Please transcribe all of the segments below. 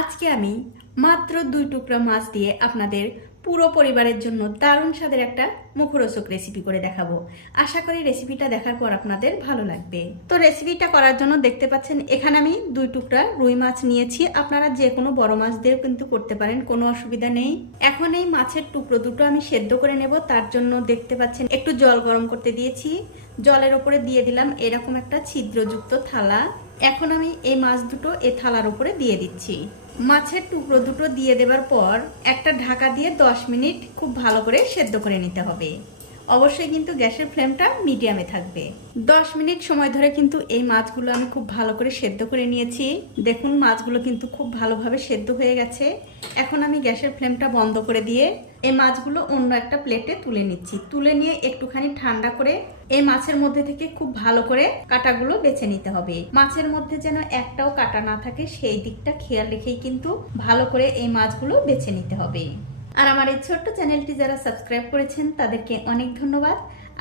আজকে আমি মাত্র দুই টুকরা মাছ দিয়ে আপনাদের পুরো পরিবারের জন্য দারুণ স্বাদের একটা মুখরোচক রেসিপি করে দেখাবো। আশা করি রেসিপিটা দেখার পর আপনাদের ভালো লাগবে। তো রেসিপিটা করার জন্য দেখতে পাচ্ছেন, এখানে আমি দুই টুকরা রুই মাছ নিয়েছি। আপনারা যে কোনো বড় মাছ দিয়েও কিন্তু করতে পারেন, কোনো অসুবিধা নেই। এখন এই মাছের টুকরো দুটো আমি সেদ্ধ করে নেব। তার জন্য দেখতে পাচ্ছেন, একটু জল গরম করতে দিয়েছি। জলের ওপরে দিয়ে দিলাম এরকম একটা ছিদ্রযুক্ত থালা। এখন আমি এই মাছ দুটো এ থালার উপরে দিয়ে দিচ্ছি। মাছের টুকরো দুটো দিয়ে দেওয়ার পর একটা ঢাকা দিয়ে 10 মিনিট খুব ভালো করে সেদ্ধ করে নিতে হবে। অবশ্যই কিন্তু গ্যাসের ফ্লেমটা মিডিয়ামে থাকবে। 10 মিনিট সময় ধরে কিন্তু এই মাছগুলো আমি খুব ভালো করে সেদ্ধ করে নিয়েছি। দেখুন, মাছগুলো কিন্তু খুব ভালোভাবে সেদ্ধ হয়ে গেছে। এখন আমি গ্যাসের ফ্লেমটা বন্ধ করে দিয়ে এই মাছগুলো অন্য একটা প্লেটে তুলে নিচ্ছি। তুলে নিয়ে একটুখানি ঠান্ডা করে এই মাছের মধ্যে থেকে খুব ভালো করে কাটাগুলো বেছে নিতে হবে। মাছের মধ্যে যেন একটাও কাটা না থাকে, সেই দিকটা খেয়াল রেখেই কিন্তু ভালো করে এই মাছগুলো বেছে নিতে হবে। আর আমার এই ছোট্ট চ্যানেলটি যারা সাবস্ক্রাইব করেছেন, তাদেরকে অনেক ধন্যবাদ।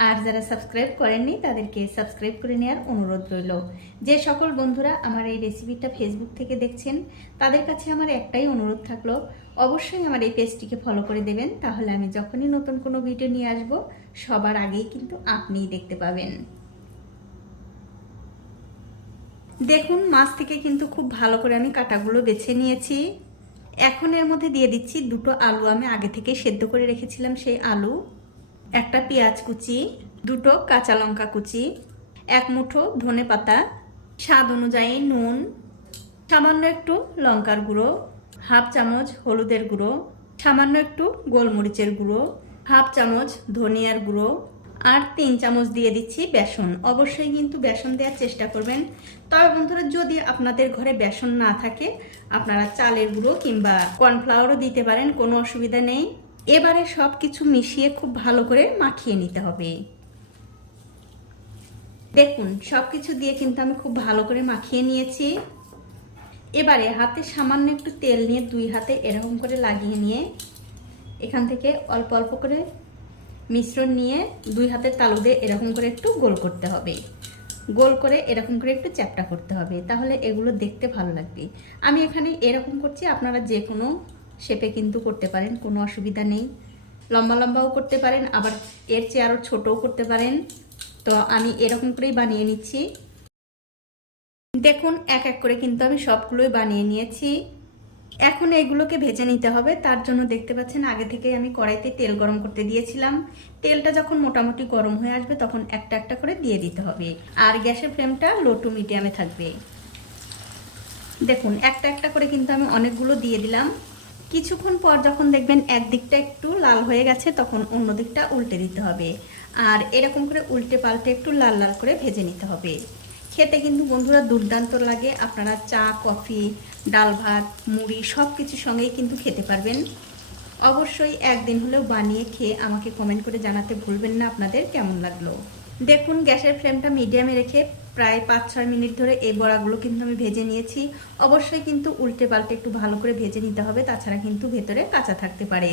আর যারা সাবস্ক্রাইব করেননি, তাদেরকে সাবস্ক্রাইব করে নেওয়ার অনুরোধ রইল। যে সকল বন্ধুরা আমার এই রেসিপিটা ফেসবুক থেকে দেখছেন, তাদের কাছে আমার একটাই অনুরোধ থাকল, অবশ্যই আমার এই পেজটিকে ফলো করে দেবেন। তাহলে আমি যখনই নতুন কোনো ভিডিও নিয়ে আসব, সবার আগেই কিন্তু আপনিই দেখতে পাবেন। দেখুন, মাছ থেকে কিন্তু খুব ভালো করে আমি কাটাগুলো বেছে নিয়েছি। এখন এর মধ্যে দিয়ে দিচ্ছি দুটো আলু। আমি আগে থেকে সেদ্ধ করে রেখেছিলাম সেই আলু। একটা পেঁয়াজ কুচি, দুটো কাঁচা লঙ্কা কুচি, এক মুঠো ধনে পাতা, স্বাদ অনুযায়ী নুন, সামান্য একটু লঙ্কার গুঁড়ো, হাফ চামচ হলুদের গুঁড়ো, সামান্য একটু গোলমরিচের গুঁড়ো, হাফ চামচ ধনিয়ার গুঁড়ো আর তিন চামচ দিয়ে দিচ্ছি বেসন। অবশ্যই কিন্তু বেসন দেওয়ার চেষ্টা করবেন। তবে বন্ধুরা, যদি আপনাদের ঘরে বেসন না থাকে, আপনারা চালের গুঁড়ো কিংবা কর্নফ্লাওয়ারও দিতে পারেন, কোনো অসুবিধা নেই। এবারে সব কিছু মিশিয়ে খুব ভালো করে মাখিয়ে নিতে হবে। দেখুন সব কিছু দিয়ে কিন্তু আমি খুব ভালো করে মাখিয়ে নিয়েছি। এবারে হাতে সামান্য একটু তেল নিয়ে দুই হাতে এরকম করে লাগিয়ে নিয়ে এখান থেকে অল্প অল্প করে মিশ্রণ নিয়ে দুই হাতের তালু দিয়ে এরকম করে একটু গোল করতে হবে। গোল করে এরকম করে একটু চ্যাপটা করতে হবে। তাহলে এগুলো দেখতে ভালো লাগবে। আমি এখানে এরকম করছি, আপনারা যে কোনো শেপে কিন্তু করতে পারেন, কোনো অসুবিধা নেই। লম্বা লম্বাও করতে পারেন, আবার এর চেয়ে আরও ছোটও করতে পারেন। তো আমি এরকম করেই বানিয়ে নিচ্ছি। দেখুন, এক এক করে কিন্তু আমি সবগুলোই বানিয়ে নিয়েছি। এখন এগুলোকে ভেজে নিতে হবে। তার জন্য দেখতে পাচ্ছেন আগে থেকে আমি কড়াইতে তেল গরম করতে দিয়েছিলাম। তেলটা যখন মোটামুটি গরম হয়ে আসবে তখন একটা একটা করে দিয়ে দিতে হবে। আর গ্যাসের ফ্লেমটা লো টু মিডিয়ামে থাকবে। দেখুন, একটা একটা করে কিন্তু আমি অনেকগুলো দিয়ে দিলাম। কিছুক্ষণ পর যখন দেখবেন একদিকটা একটু লাল হয়ে গেছে, তখন অন্য দিকটা উল্টে দিতে হবে। আর এরকম করে উল্টে পাল্টে একটু লাল লাল করে ভেজে নিতে হবে। খেতে কিন্তু বন্ধুরা দুর্দান্ত লাগে। আপনারা চা, কফি, ডাল ভাত, মুড়ি সব কিছুর সঙ্গেই কিন্তু খেতে পারবেন। অবশ্যই একদিন হলেও বানিয়ে খেয়ে আমাকে কমেন্ট করে জানাতে ভুলবেন না আপনাদের কেমন লাগল। দেখুন, গ্যাসের ফ্লেমটা মিডিয়ামে রেখে প্রায় পাঁচ ছয় মিনিট ধরে এই বড়াগুলো কিন্তু আমি ভেজে নিয়েছি। অবশ্যই কিন্তু উল্টে পাল্টে একটু ভালো করে ভেজে নিতে হবে, তাছাড়া কিন্তু ভেতরে কাঁচা থাকতে পারে।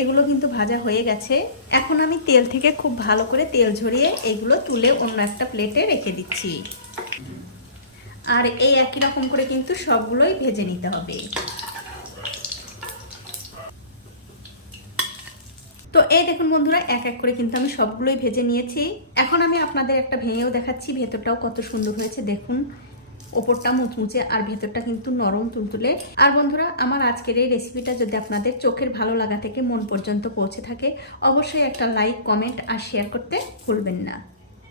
এগুলো কিন্তু ভাজা হয়ে গেছে। এখন আমি তেল থেকে খুব ভালো করে তেল ঝরিয়ে এগুলো তুলে অন্য একটা প্লেটে রেখে দিচ্ছি। আর এই একই রকম করে কিন্তু সবগুলোই ভেজে নিতে হবে। তো এই দেখুন বন্ধুরা, এক এক করে কিন্তু আমি সবগুলোই ভেজে নিয়েছি। এখন আমি আপনাদের একটা ভেঙেও দেখাচ্ছি, ভেতরটাও কত সুন্দর হয়েছে। দেখুন, ওপরটা মুচমুচে আর ভেতরটা কিন্তু নরম তুলতুলে। আর বন্ধুরা, আমার আজকের এই রেসিপিটা যদি আপনাদের চোখের ভালো লাগা থেকে মন পর্যন্ত পৌঁছে থাকে, অবশ্যই একটা লাইক কমেন্ট আর শেয়ার করতে ভুলবেন না।